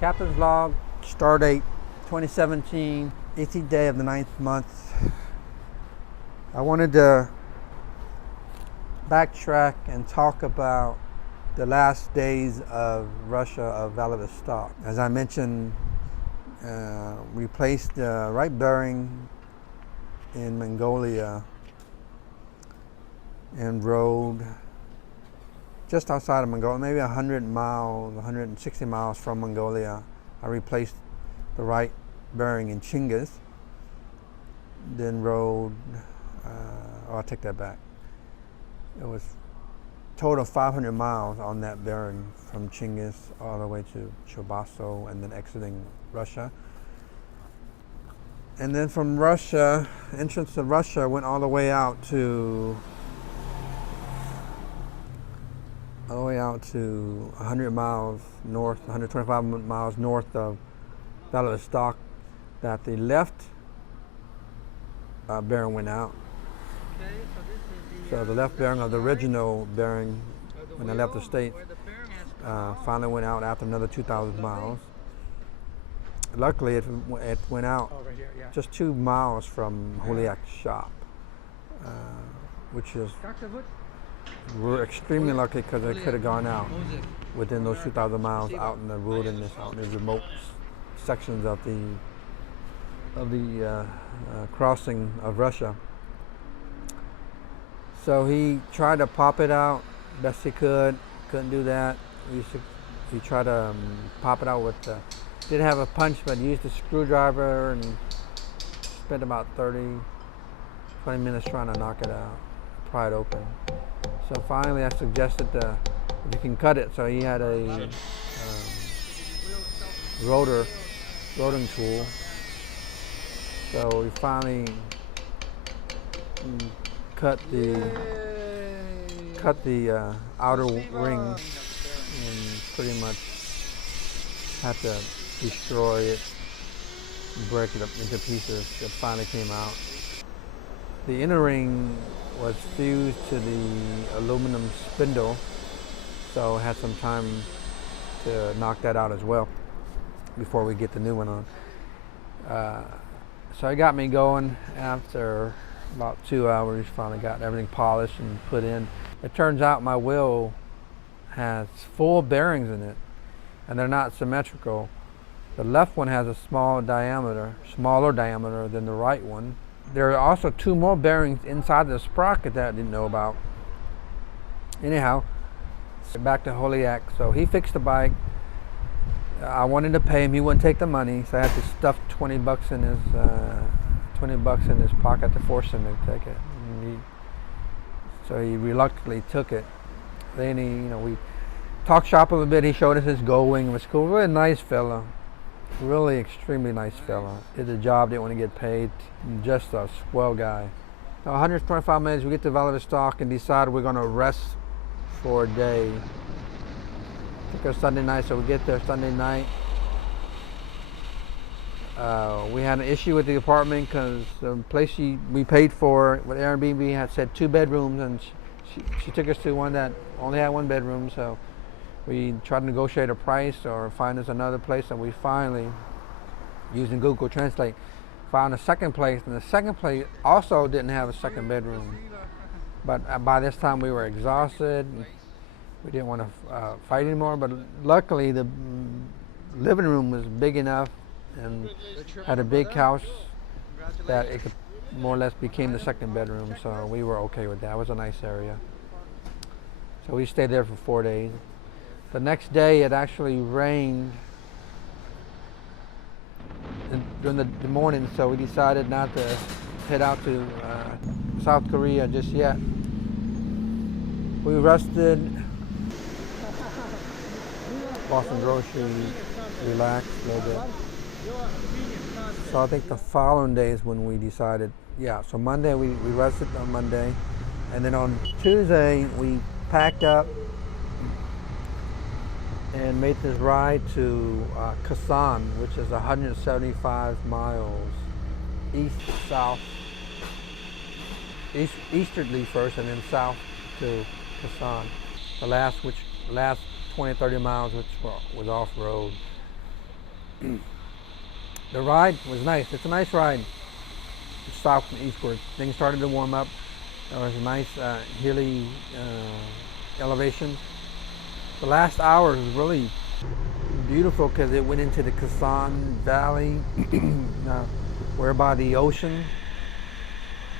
Captain's log, start date 2017, 18th day of the 9th month. I wanted to backtrack and talk about the last days of Russia of Vladivostok. As I mentioned, we placed the right bearing in Mongolia and rode just outside of Mongolia, maybe 100 miles, 160 miles from Mongolia. I replaced the right bearing in Chingiz, then rode, I'll take that back. It was total 500 miles on that bearing from Chingiz all the way to Chobaso and then exiting Russia. And then from Russia, entrance to Russia, went all the way out to 100 miles north, 125 miles north of Vladivostok, that the left bearing went out. So the left bearing of the original bearing when I left the state finally went out after another 2,000 miles. Luckily, it went out just 2 miles from Huliak's shop, which is, we're extremely lucky because it could have gone out within those 2,000 miles out in the wilderness, out in the remote sections of the crossing of Russia. So he tried to pop it out best he could. Couldn't do that. He tried to pop it out with did have a punch, but he used a screwdriver and spent about 20 minutes trying to knock it out, pry it open. So finally I suggested if you can cut it. So he had a rotoring tool. So we finally cut the outer ring and pretty much had to destroy it, break it up into pieces. It finally came out. The inner ring was fused to the aluminum spindle, so I had some time to knock that out as well before we get the new one on. So it got me going. After about 2 hours, finally got everything polished and put in. It turns out my wheel has full bearings in it, and they're not symmetrical. The left one has a smaller diameter than the right one. There are also 2 more bearings inside the sprocket that I didn't know about. Anyhow, back to Huliak. So he fixed the bike. I wanted to pay him. He wouldn't take the money, so I had to stuff 20 bucks in his pocket to force him to take it. So he reluctantly took it. Then we talked shop a little bit. He showed us his gull wing. It was cool. Really nice fella. Really extremely nice fella. Did the job, didn't want to get paid. Just a swell guy. So 125 minutes, we get to Vladivostok and decide we're going to rest for a day. Took us Sunday night, so we get there Sunday night. We had an issue with the apartment because the place we paid for with Airbnb had said 2 bedrooms, and she took us to one that only had 1 bedroom. So we tried to negotiate a price or find us another place, and we finally, using Google Translate, found a second place. And the second place also didn't have a second bedroom. But by this time we were exhausted. We didn't want to fight anymore. But luckily the living room was big enough and had a big couch that it could more or less became the second bedroom. So we were okay with that. It was a nice area. So we stayed there for 4 days. The next day it actually rained during the morning, so we decided not to head out to South Korea just yet. We rested, bought some groceries, relaxed a little bit. So I think the following day is when we decided, so Monday we rested on Monday, and then on Tuesday we packed up and made this ride to Kasan, which is 175 miles easterly first, and then south to Kasan. The last 20-30 miles, which was off-road. The ride was nice. It's a nice ride, south and eastward. Things started to warm up. There was a nice hilly elevation. The last hour was really beautiful because it went into the Khasan Valley, we're by the ocean,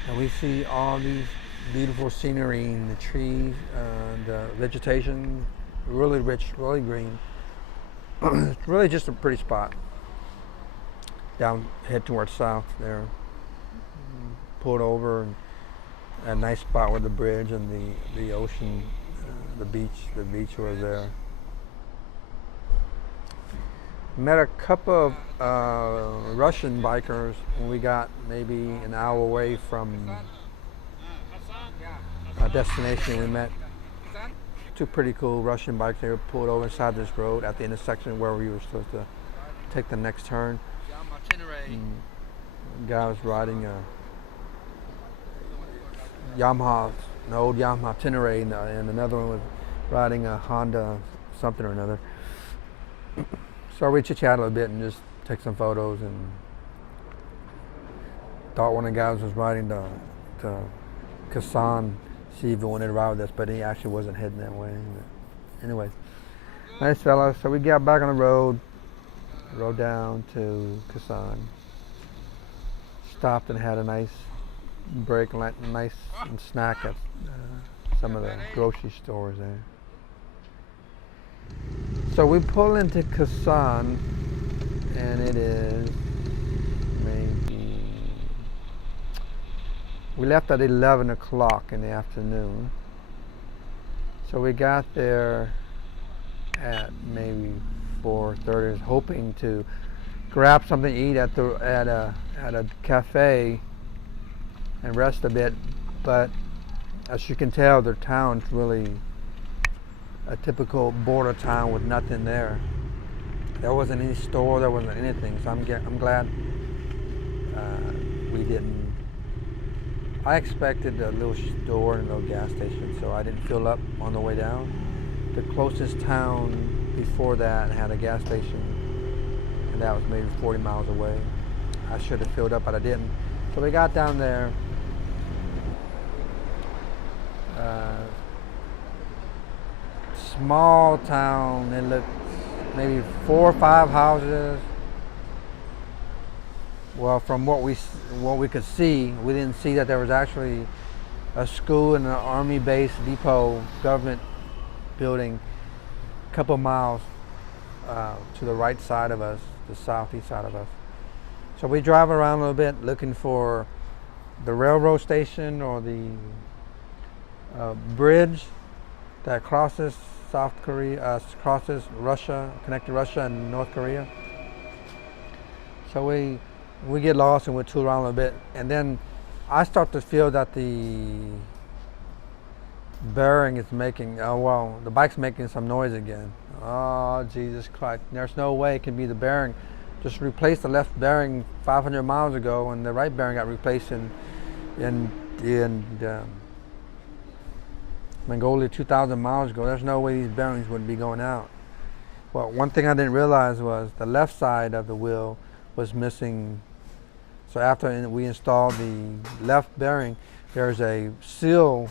and we see all these beautiful scenery and the trees, the vegetation, really rich, really green. It's really just a pretty spot. Down, head towards south there. Pulled over, and a nice spot with the bridge and the ocean, the beach was there. Met a couple of Russian bikers when we got maybe an hour away from our destination. We met two pretty cool Russian bikes. They were pulled over inside this road at the intersection where we were supposed to take the next turn. The guy was riding a Yamaha, an old Yamaha Tenere, and another one was riding a Honda something or another. So we chit-chat a little bit and just take some photos, and thought one of the guys was riding to Khasan, see if he wanted to ride with us, but he actually wasn't heading that way. But anyways, nice fella. So we got back on the road, rode down to Khasan, stopped and had a nice break, nice snack at some of the grocery stores there. So we pull into Khasan, and it is maybe, we left at 11 o'clock in the afternoon. So we got there at maybe 4:30, hoping to grab something to eat at a cafe and rest a bit. But as you can tell, their town's really a typical border town with nothing there. There wasn't any store, there wasn't anything, so I'm glad we didn't. I expected a little store and a little gas station, so I didn't fill up on the way down. The closest town before that had a gas station, and that was maybe 40 miles away. I should have filled up, but I didn't. So we got down there. Small town. It looked maybe 4 or 5 houses. Well, from what we could see, we didn't see that there was actually a school and an army base depot government building a couple miles to the right side of us, the southeast side of us. So we drive around a little bit looking for the railroad station or the bridge that crosses South Korea, crosses Russia, connected Russia and North Korea. So we get lost and we tool around a little bit, and then I start to feel that the bearing is making, the bike's making some noise again. Oh, Jesus Christ, there's no way it can be the bearing. Just replaced the left bearing 500 miles ago, and the right bearing got replaced in Mongolia 2,000 miles ago. There's no way these bearings wouldn't be going out. Well, one thing I didn't realize was the left side of the wheel was missing. So after we installed the left bearing, there's a seal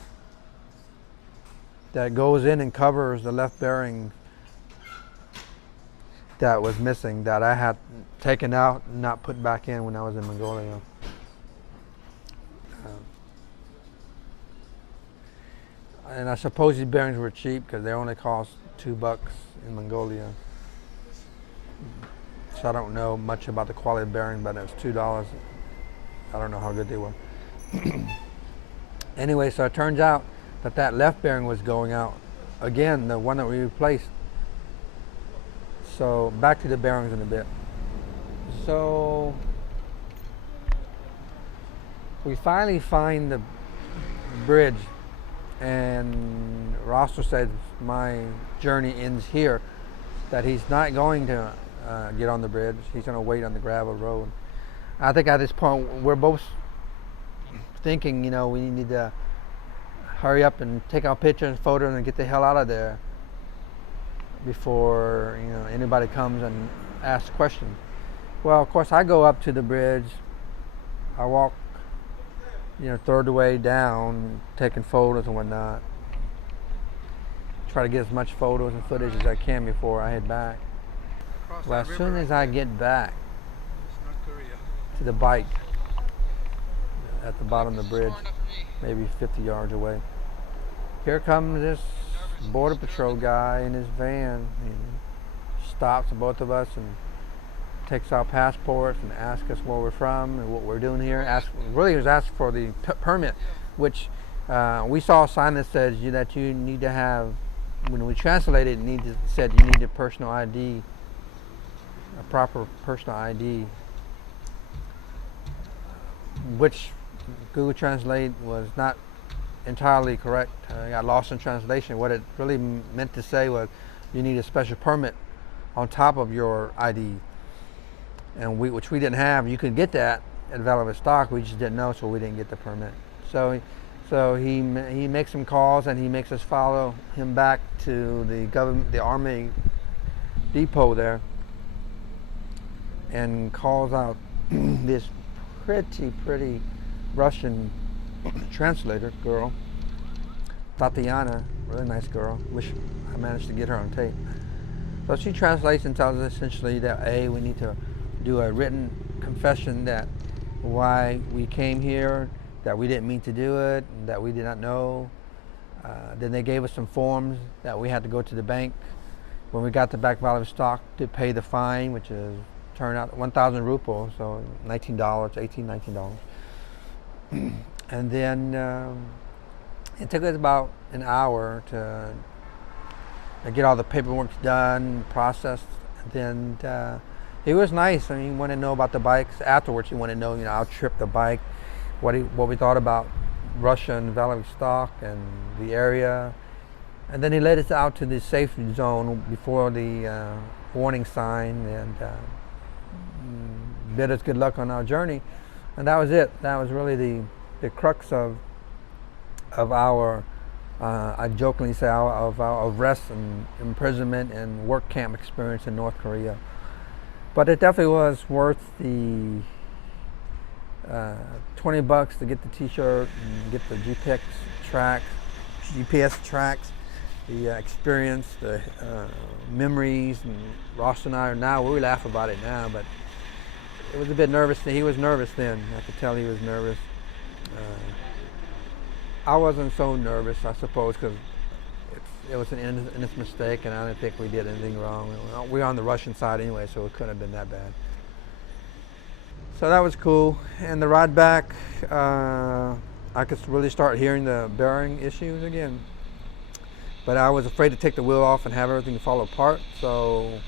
that goes in and covers the left bearing that was missing, that I had taken out and not put back in when I was in Mongolia. And I suppose these bearings were cheap because they only cost $2 in Mongolia. So I don't know much about the quality of bearing, but it was $2. I don't know how good they were. Anyway, so it turns out that left bearing was going out again, the one that we replaced. So back to the bearings in a bit. So we finally find the bridge, and Rosser said my journey ends here, that he's not going to get on the bridge. He's going to wait on the gravel road. I think at this point we're both thinking, we need to hurry up and take our pictures and photos and get the hell out of there before anybody comes ask questions. Well, of course, I go up to the bridge. I walk, third way down, taking photos and whatnot. Try to get as much photos and footage as I can before I head back. Well, as soon as I get back to the bike at the bottom of the bridge, maybe 50 yards away, here comes this Border Patrol guy in his van. He stops both of us and takes our passports and asks us where we're from and what we're doing here. He was asking for the permit, which we saw a sign that says that you need to have. When we translated it, said you need a personal ID, a proper personal ID, which Google Translate was not entirely correct. I got lost in translation. What it really meant to say was you need a special permit on top of your ID, and which we didn't have. You could get that at Relevant Stock. We just didn't know, so we didn't get the permit. So he makes some calls and he makes us follow him back to the Army depot there, and calls out this pretty Russian translator girl, Tatiana, really nice girl. Wish I managed to get her on tape. So she translates and tells us essentially that we need to do a written confession that why we came here, that we didn't mean to do it, that we did not know. Then they gave us some forms that we had to go to the bank when we got the back value of stock to pay the fine, which is turned out 1,000 rubles, so $19, $19. And then it took us about an hour to get all the paperwork done, processed. And then he was nice. I mean, he wanted to know about the bikes. Afterwards, he wanted to know, our trip, the bike, what we thought about Russia and Vladivostok and the area. And then he led us out to the safety zone before the warning sign and bid us good luck on our journey. And that was it. That was really the crux of our, I jokingly say, of our arrest and imprisonment and work camp experience in North Korea. But it definitely was worth the $20 to get the T-shirt and get the GPS tracks, the experience, the memories. And Ross and I we laugh about it now, but it was a bit nervous. He was nervous then. I could tell he was nervous. I wasn't so nervous, I suppose, because it was an innocent mistake, and I didn't think we did anything wrong. We were on the Russian side anyway, so it couldn't have been that bad. So that was cool. And the ride back, I could really start hearing the bearing issues again. But I was afraid to take the wheel off and have everything fall apart, so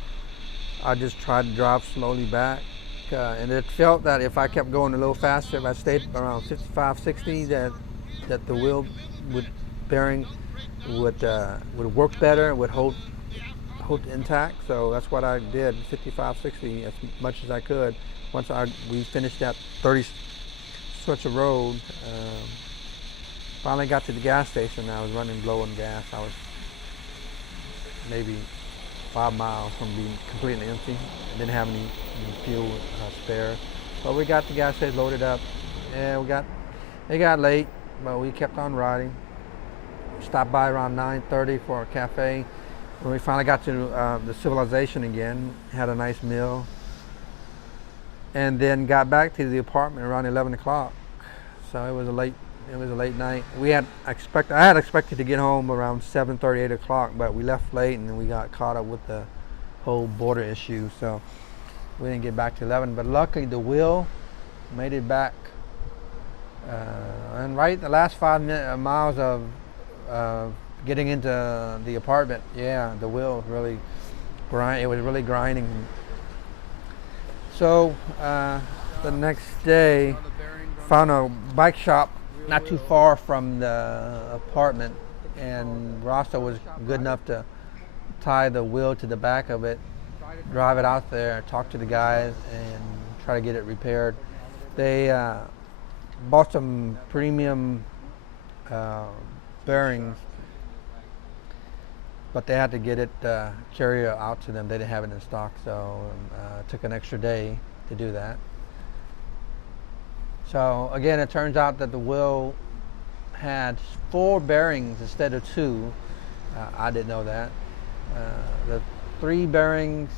I just tried to drive slowly back. And it felt that if I kept going a little faster, if I stayed around 55, 60, that the wheel bearing would work better, would hold intact. So that's what I did, 55, 60, as much as I could. Once we finished that 30 stretch of road, finally got to the gas station. I was running low on gas. I was maybe 5 miles from being completely empty. I didn't have any fuel spare. But we got the gas station loaded up. Yeah, it got late, but we kept on riding. Stopped by around 9:30 for a cafe. When we finally got to the civilization again, had a nice meal, and then got back to the apartment around 11 o'clock. So it was a late night. I had expected to get home around 7:30, 8 o'clock, but we left late and then we got caught up with the whole border issue. So we didn't get back to 11, but luckily the wheel made it back. And right the last 5 miles of getting into the apartment, the wheel was really grinding. So the next day, found a bike shop not too far from the apartment, and Rasta was good enough to tie the wheel to the back of it, drive it out there, talk to the guys, and try to get it repaired. They bought some premium bearings but they had to get it carrier out to them. They didn't have it in stock, so it took an extra day to do that. So again, it turns out that the wheel had 4 bearings instead of 2. I didn't know that. The 3 bearings,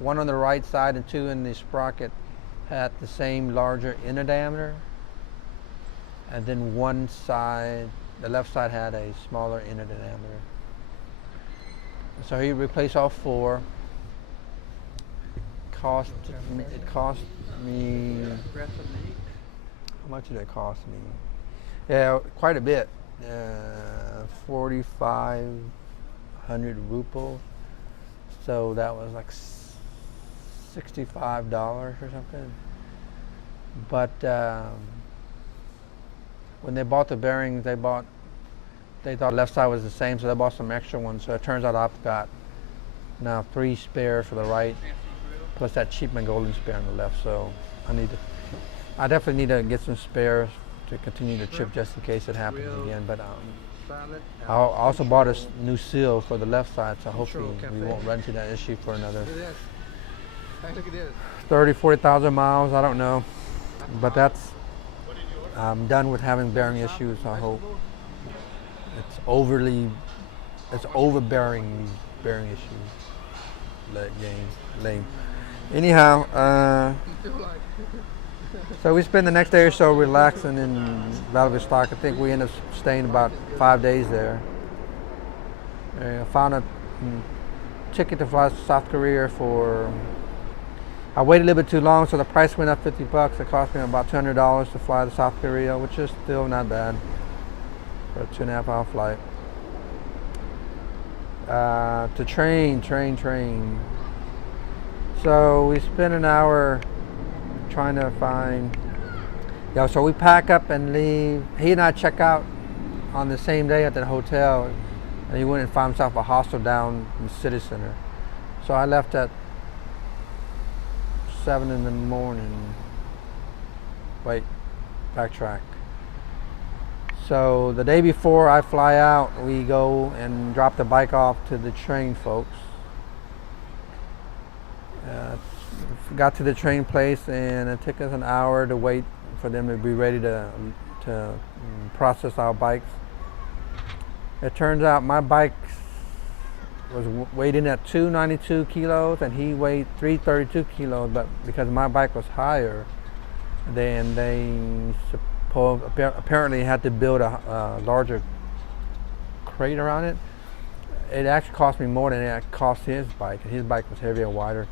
1 on the right side and 2 in the sprocket, had the same larger inner diameter, and then one side, the left side, had a smaller inner diameter. So he replaced all 4. It cost me. How much did it cost me? Yeah, quite a bit. 4,500 rupees. So that was like $65 or something. But when they bought the bearings, they thought the left side was the same, so they bought some extra ones. So it turns out I've got now 3 spares for the right, plus that cheap Mongolian spare on the left. So I definitely need to get some spares to continue the trip just in case it happens again. But I also bought a new seal for the left side, so hopefully we won't run into that issue for another 40,000 miles. I don't know, but I'm done with having bearing issues. I hope it's overbearing, these bearing issues. Lame. Anyhow, so we spend the next day or so relaxing in Vladivostok. I think we end up staying about 5 days there. I found a ticket to fly to South Korea I waited a little bit too long, so the price went up $50. It cost me about $200 to fly to South Korea, which is still not bad for a 2.5-hour flight. To train. So we spent an hour trying to find, so we pack up and leave. He and I check out on the same day at the hotel, and he went and found himself a hostel down in the city center. So I left at 7 in the morning. Wait, backtrack. So the day before I fly out, we go and drop the bike off to the train folks. Got to the train place, and it took us an hour to wait for them to be ready to process our bikes. It turns out my bike was weighing at 292 kilos, and he weighed 332 kilos, but because my bike was higher, then they apparently had to build a larger crate around it. It actually cost me more than it cost his bike, and his bike was heavier and wider.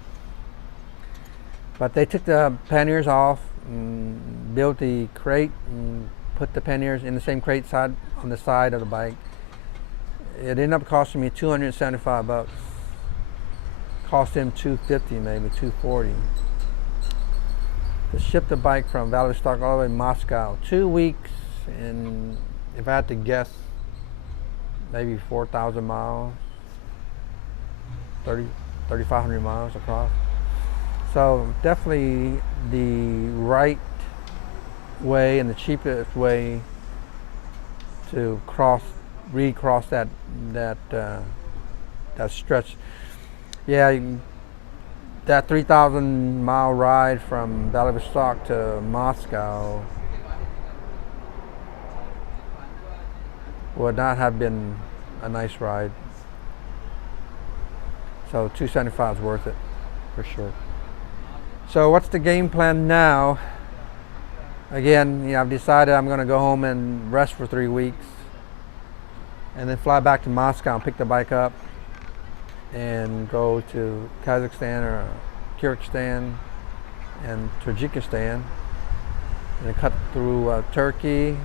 But they took the panniers off, and built the crate, and put the panniers in the same crate on the side of the bike. It ended up costing me $275. Cost him $250, maybe $240. To ship the bike from Vladivostok all the way to Moscow, 2 weeks, and if I had to guess, maybe 4,000 miles, 3,500 miles across. So definitely the right way and the cheapest way to recross that stretch. Yeah, that 3,000 mile ride from Vladivostok to Moscow would not have been a nice ride. So $275 is worth it for sure. So what's the game plan now? Again, I've decided I'm going to go home and rest for 3 weeks, and then fly back to Moscow and pick the bike up and go to Kazakhstan or Kyrgyzstan and Tajikistan, and cut through Turkey,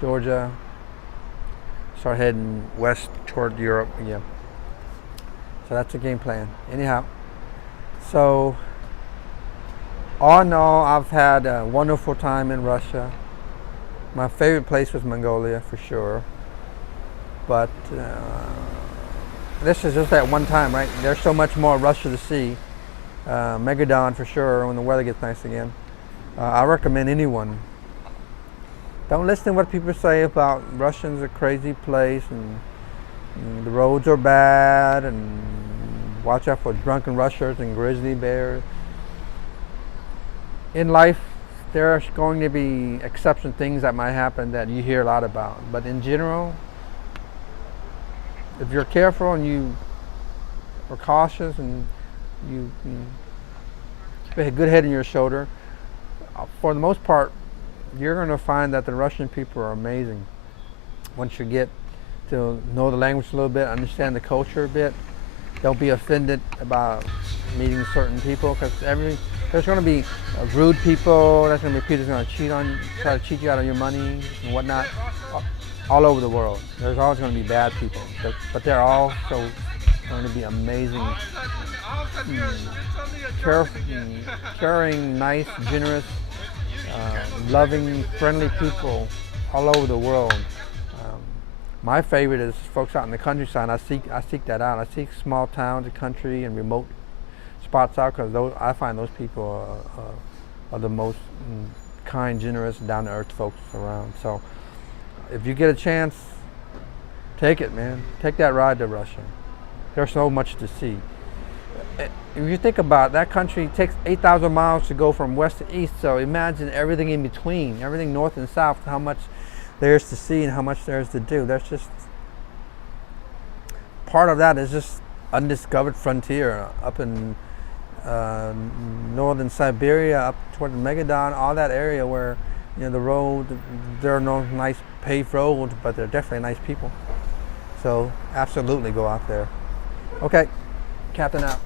Georgia, start heading west toward Europe again. So that's the game plan. Anyhow, so all in all, I've had a wonderful time in Russia. My favorite place was Mongolia for sure, but this is just that one time, right? There's so much more Russia to see. Megadon for sure when the weather gets nice again. I recommend anyone. Don't listen to what people say about Russians a crazy place and The roads are bad, and watch out for drunken rushers and grizzly bears. In life, there's going to be exception things that might happen that you hear a lot about. But in general, if you're careful and you are cautious and you keep a good head on your shoulder, for the most part, you're going to find that the Russian people are amazing. Once you get to know the language a little bit, understand the culture a bit, don't be offended about meeting certain people, because there's going to be rude people, there's going to be people that's going to try to cheat you out of your money and whatnot, all over the world. There's always going to be bad people, but they're also going to be amazing, caring, nice, generous, loving, friendly people all over the world. My favorite is folks out in the countryside. I seek that out. I seek small towns, the country, and remote spots out, because I find those people are the most kind, generous, down-to-earth folks around. So if you get a chance, take it, man. Take that ride to Russia. There's so much to see. If you think about it, that country takes 8,000 miles to go from west to east, so imagine everything in between, everything north and south, how much there's to see and how much there's to do. There's just, part of that is just undiscovered frontier up in northern Siberia, up toward the Megadon, all that area where, the road, there are no nice paved roads, but they're definitely nice people. So absolutely go out there. Okay, Captain out.